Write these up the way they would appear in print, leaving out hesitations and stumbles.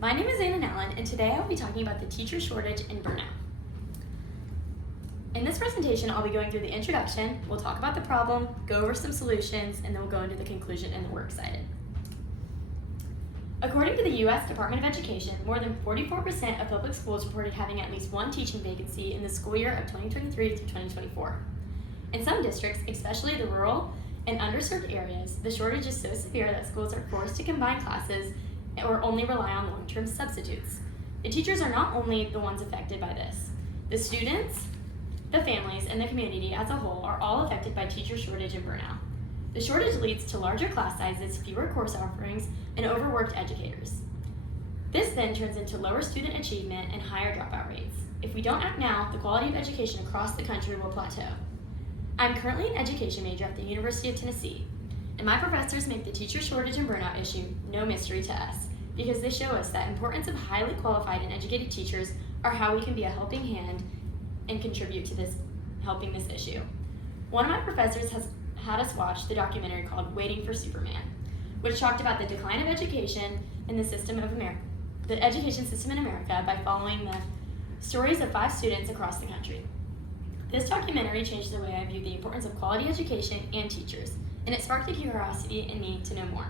My name is Nowlin, and today I'll be talking about the teacher shortage and burnout. In this presentation, I'll be going through the introduction, we'll talk about the problem, go over some solutions, and then we'll go into the conclusion and the works cited. According to the U.S. Department of Education, more than 44% of public schools reported having at least one teaching vacancy in the school year of 2023 through 2024. In some districts, especially the rural and underserved areas, the shortage is so severe that schools are forced to combine classes or only rely on long-term substitutes. The teachers are not only the ones affected by this. The students, the families, and the community as a whole are all affected by teacher shortage and burnout. The shortage leads to larger class sizes, fewer course offerings, and overworked educators. This then turns into lower student achievement and higher dropout rates. If we don't act now, the quality of education across the country will plateau. I'm currently an education major at the University of Tennessee, and my professors make the teacher shortage and burnout issue no mystery to us, because they show us that importance of highly qualified and educated teachers are how we can be a helping hand and contribute to helping this issue. One of my professors has had us watch the documentary called Waiting for Superman, which talked about the decline of education in the education system in America by following the stories of 5 students across the country. This documentary changed the way I view the importance of quality education and teachers, and it sparked a curiosity in me to know more.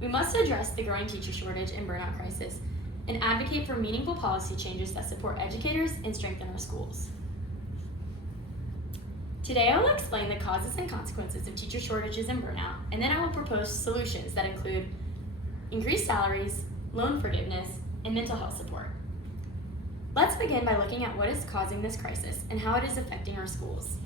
We must address the growing teacher shortage and burnout crisis and advocate for meaningful policy changes that support educators and strengthen our schools. Today I will explain the causes and consequences of teacher shortages and burnout, and then I will propose solutions that include increased salaries, loan forgiveness, and mental health support. Let's begin by looking at what is causing this crisis and how it is affecting our schools.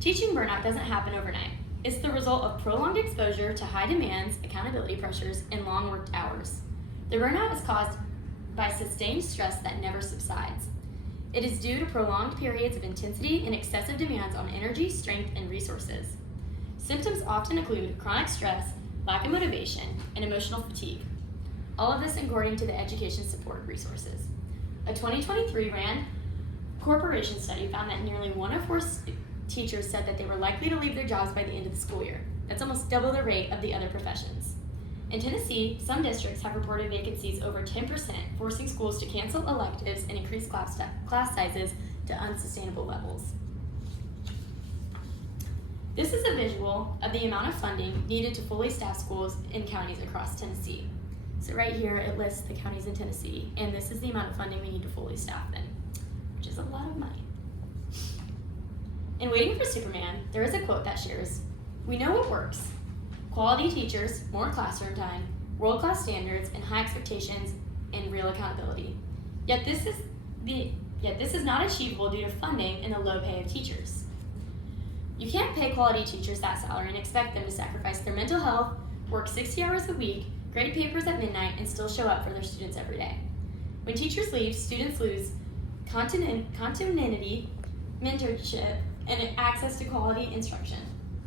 Teaching burnout doesn't happen overnight. It's the result of prolonged exposure to high demands, accountability pressures, and long worked hours. The burnout is caused by sustained stress that never subsides. It is due to prolonged periods of intensity and excessive demands on energy, strength, and resources. Symptoms often include chronic stress, lack of motivation, and emotional fatigue. All of this according to the Education Support Resources. A 2023 RAND Corporation study found that nearly 1 of 4 teachers said that they were likely to leave their jobs by the end of the school year. That's almost double the rate of the other professions. In Tennessee, some districts have reported vacancies over 10%, forcing schools to cancel electives and increase class sizes to unsustainable levels. This is a visual of the amount of funding needed to fully staff schools in counties across Tennessee. So right here it lists the counties in Tennessee, and this is the amount of funding we need to fully staff them, which is a lot of money. In Waiting for Superman, there is a quote that shares, "We know what works. Quality teachers, more classroom time, world-class standards, and high expectations and real accountability. Yet this is not achievable due to funding and the low pay of teachers." You can't pay quality teachers that salary and expect them to sacrifice their mental health, work 60 hours a week, grade papers at midnight, and still show up for their students every day. When teachers leave, students lose continuity, mentorship, and access to quality instruction.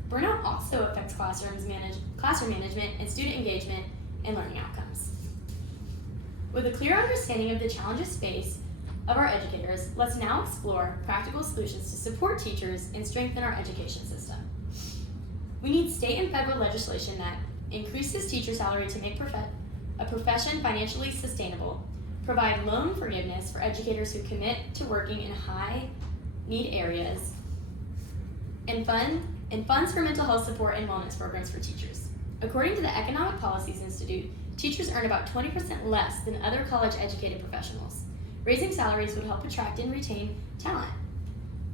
Burnout also affects classroom management and student engagement and learning outcomes. With a clear understanding of the challenges faced of our educators, let's now explore practical solutions to support teachers and strengthen our education system. We need state and federal legislation that increases teacher salary to make a profession financially sustainable, provide loan forgiveness for educators who commit to working in high need areas, and funds for mental health support and wellness programs for teachers. According to the Economic Policies Institute, teachers earn about 20% less than other college-educated professionals. Raising salaries would help attract and retain talent.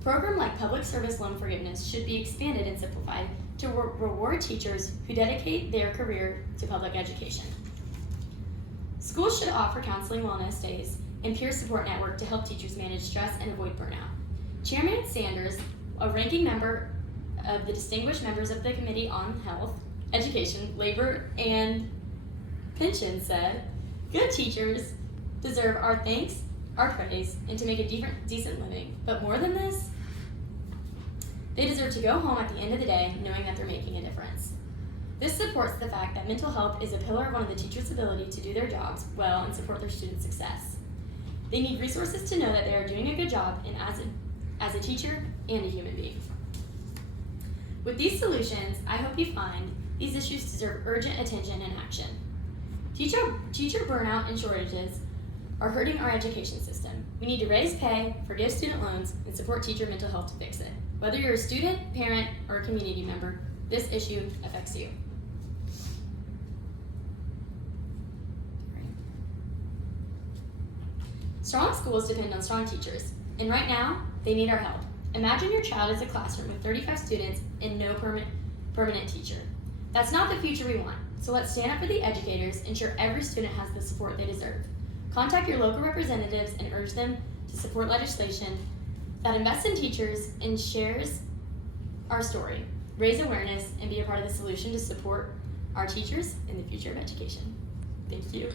A program like public service loan forgiveness should be expanded and simplified to reward teachers who dedicate their career to public education. Schools should offer counseling wellness days and peer support network to help teachers manage stress and avoid burnout. Chairman Sanders, a ranking member of the distinguished members of the Committee on Health, Education, Labor, and Pensions, said, "Good teachers deserve our thanks, our praise, and to make a decent living. But more than this, they deserve to go home at the end of the day knowing that they're making a difference." This supports the fact that mental health is a pillar of one of the teachers' ability to do their jobs well and support their students' success. They need resources to know that they are doing a good job and as a teacher and a human being. With these solutions, I hope you find these issues deserve urgent attention and action. Teacher burnout and shortages are hurting our education system. We need to raise pay, forgive student loans, and support teacher mental health to fix it. Whether you're a student, parent, or a community member, this issue affects you. Strong schools depend on strong teachers, and right now, they need our help. Imagine your child is a classroom with 35 students and no permanent teacher. That's not the future we want, so let's stand up for the educators, ensure every student has the support they deserve. Contact your local representatives and urge them to support legislation that invests in teachers and shares our story. Raise awareness and be a part of the solution to support our teachers in the future of education. Thank you.